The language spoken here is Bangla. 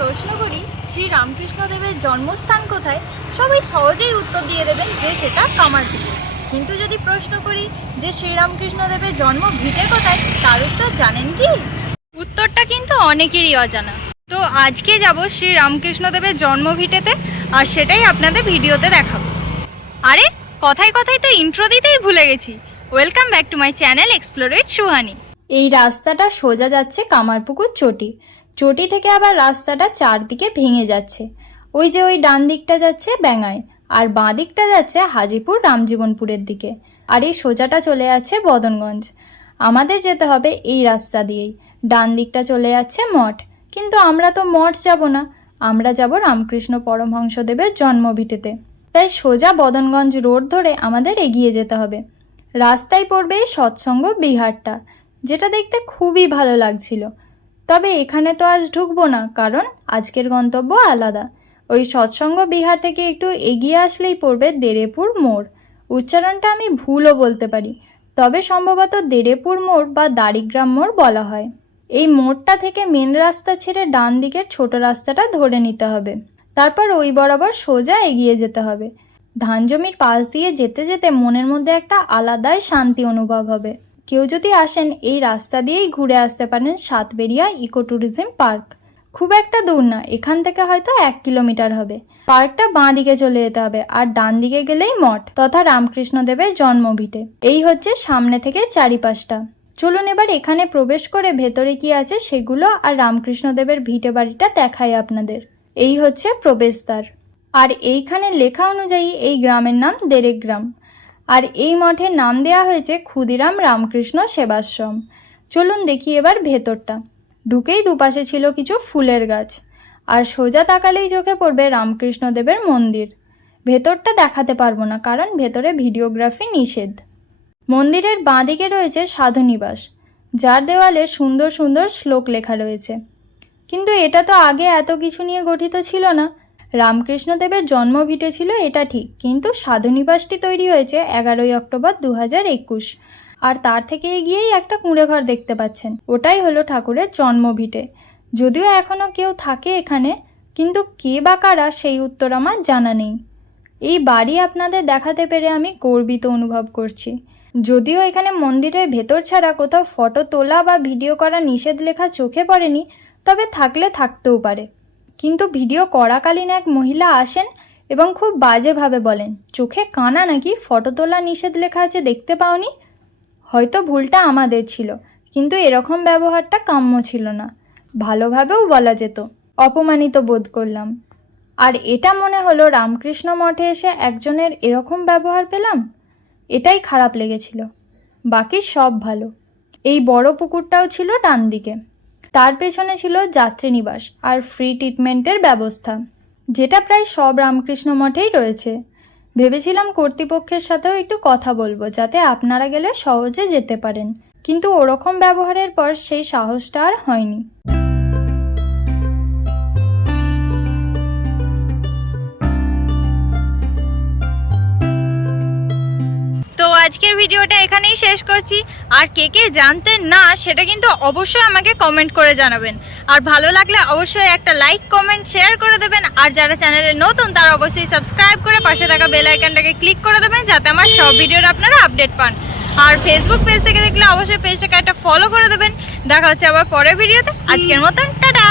প্রশ্ন করি শ্রী রামকৃষ্ণদেবের জন্মস্থান কোথায়? সবাই সহজেই উত্তর দিয়ে দেবেন যে সেটা কামারপুকুর কিন্তু যদি প্রশ্ন করি, যে শ্রীরামকৃষ্ণদেবের জন্ম ভিটে কোথায়, তার উত্তর জানেন কি? উত্তরটা কিন্তু অনেকেরই অজানা। তো আজকে যাব শ্রী জন্ম ভিটেতে, আর সেটাই আপনাদের ভিডিওতে দেখাবো। আরে, কথায় কথায় তো ইন্ট্রো দিতেই ভুলে গেছি। Welcome back to my channel explore it Suhani এই রাস্তাটা সোজা যাচ্ছে কামারপুকুর চটি। চটি থেকে আবার রাস্তাটা চারদিকে ভেঙে যাচ্ছে। ওই যে ওই ডান দিকটা যাচ্ছে ব্যাঙায় আর বাঁ দিকটা যাচ্ছে হাজিপুর রামজীবনপুরের দিকে, আর এই সোজাটা চলে যাচ্ছে বদনগঞ্জ। আমাদের যেতে হবে এই রাস্তা দিয়েই। ডান দিকটা চলে যাচ্ছে মঠ। কিন্তু আমরা তো মঠ যাব না। আমরা যাব রামকৃষ্ণ পরমহংসদেবের জন্মভিটেতে। তাই সোজা বদনগঞ্জ রোড ধরে আমাদের এগিয়ে যেতে হবে। রাস্তায় পড়বে সৎসঙ্গ বিহারটা, যেটা দেখতে খুবই ভালো লাগছিল। তবে এখানে তো আজ ঢুকবো না, কারণ আজকের গন্তব্য আলাদা। ওই সৎসঙ্গ বিহার থেকে একটু এগিয়ে আসলেই পড়বে দেরেপুর মোড়। উচ্চারণটা আমি ভুলও বলতে পারি, তবে সম্ভবত দেরেপুর মোড় বা দাড়িগ্রাম মোড় বলা হয়। এই মোড়টা থেকে মেন রাস্তা ছেড়ে ডান দিকের ছোট রাস্তাটা ধরে নিতে হবে। তারপর ওই বরাবর সোজা এগিয়ে যেতে হবে। ধান জমির পাশ দিয়ে যেতে যেতে মনের মধ্যে একটা আলাদাই শান্তি অনুভব হবে। কেউ যদি আসেন, এই রাস্তা দিয়েই ঘুরে আসতে পারেন সাতবেরিয়া ইকো ট্যুরিজম পার্ক। খুব একটা দূর না, এখান থেকে হয়তো এক কিলোমিটার হবে। পার্কটা বাঁ দিকে চলে যেতে হবে আর ডান দিকে গেলেই মঠ তথা রামকৃষ্ণদেবের জন্মভিটে। এই হচ্ছে সামনে থেকে চারিপাশটা। চলুন এবার এখানে প্রবেশ করে ভেতরে কি আছে সেগুলো আর রামকৃষ্ণদেবের ভিটে বাড়িটা দেখাই আপনাদের। এই হচ্ছে প্রবেশদ্বার। আর এইখানে লেখা অনুযায়ী এই গ্রামের নাম দেরেক গ্রাম। আর এই মঠের নাম দেওয়া হয়েছে ক্ষুদিরাম রামকৃষ্ণ সেবাশ্রম। চলুন দেখি এবার ভেতরটা। ঢুকেই দুপাশে ছিল কিছু ফুলের গাছ। আর সোজা তাকালেই চোখে পড়বে রামকৃষ্ণদেবের মন্দির। ভেতরটা দেখাতে পারব না, কারণ ভেতরে ভিডিওগ্রাফি নিষেধ। মন্দিরের বাঁদিকে রয়েছে সাধুনিবাস যার দেওয়ালে সুন্দর সুন্দর শ্লোক লেখা রয়েছে। কিন্তু এটা তো আগে এত কিছু নিয়ে গঠিত ছিল না। রামকৃষ্ণদেবের জন্ম ভিটে ছিল এটা ঠিক। কিন্তু সাধুনিবাসটি তৈরি হয়েছে এগারোই অক্টোবর দু হাজার একুশ। আর তার থেকে এগিয়েই একটা কুঁড়ে ঘর দেখতে পাচ্ছেন। ওটাই হলো ঠাকুরের জন্ম ভিটে যদিও এখনও কেউ থাকে এখানে, কিন্তু কে বা কারা সেই উত্তর আমার জানা নেই। এই বাড়ি আপনাদের দেখাতে পেরে আমি গর্বিত অনুভব করছি। যদিও এখানে মন্দিরের ভেতর ছাড়া কোথাও ফটো তোলা বা ভিডিও করা নিষেধ লেখা চোখে পড়েনি, তবে থাকলে থাকতেও পারে। কিন্তু ভিডিও করাকালীন এক মহিলা আসেন এবং খুব বাজেভাবে বলেন, চোখে কানা নাকি? ফটো তোলা নিষেধ লেখা আছে, দেখতে পাওনি? হয়তো ভুলটা আমাদের ছিল, কিন্তু এরকম ব্যবহারটা কাম্য ছিল না। ভালোভাবেও বলা যেত। অপমানিত বোধ করলাম। আর এটা মনে হলো রামকৃষ্ণ মঠে এসে একজনের এরকম ব্যবহার পেলাম? এটাই খারাপ লেগেছিল। বাকি সব ভালো। এই বড় পুকুরটাও ছিল ডান দিকে তার পেছনে ছিল যাত্রীনিবাস আর ফ্রি ট্রিটমেন্টের ব্যবস্থা, যেটা প্রায় সব রামকৃষ্ণ মঠেই রয়েছে। ভেবেছিলাম কর্তৃপক্ষের সাথেও একটু কথা বলব, যাতে আপনারা গেলে সহজে যেতে পারেন। কিন্তু ওরকম ব্যবহারের পর সেই সাহসটা আর হয়নি। আজকের ভিডিওটা এখানেই শেষ করছি। আর কে কে জানতেন না, সেটা কিন্তু অবশ্যই আমাকে কমেন্ট করে জানাবেন। আর ভালো লাগলে অবশ্যই একটা লাইক কমেন্ট শেয়ার করে দেবেন। আর যারা চ্যানেলে নতুন, তারা অবশ্যই সাবস্ক্রাইব করে পাশে থাকা বেল আইকনটাকে ক্লিক করে দেবেন, যাতে আমার সব ভিডিওর আপনারা আপডেট পান। আর ফেসবুক পেজ থেকে দেখলে অবশ্যই পেজটাকে একটা ফলো করে দেবেন। দেখা হচ্ছে আবার পরের ভিডিওতে আজকের মতন, টাটা!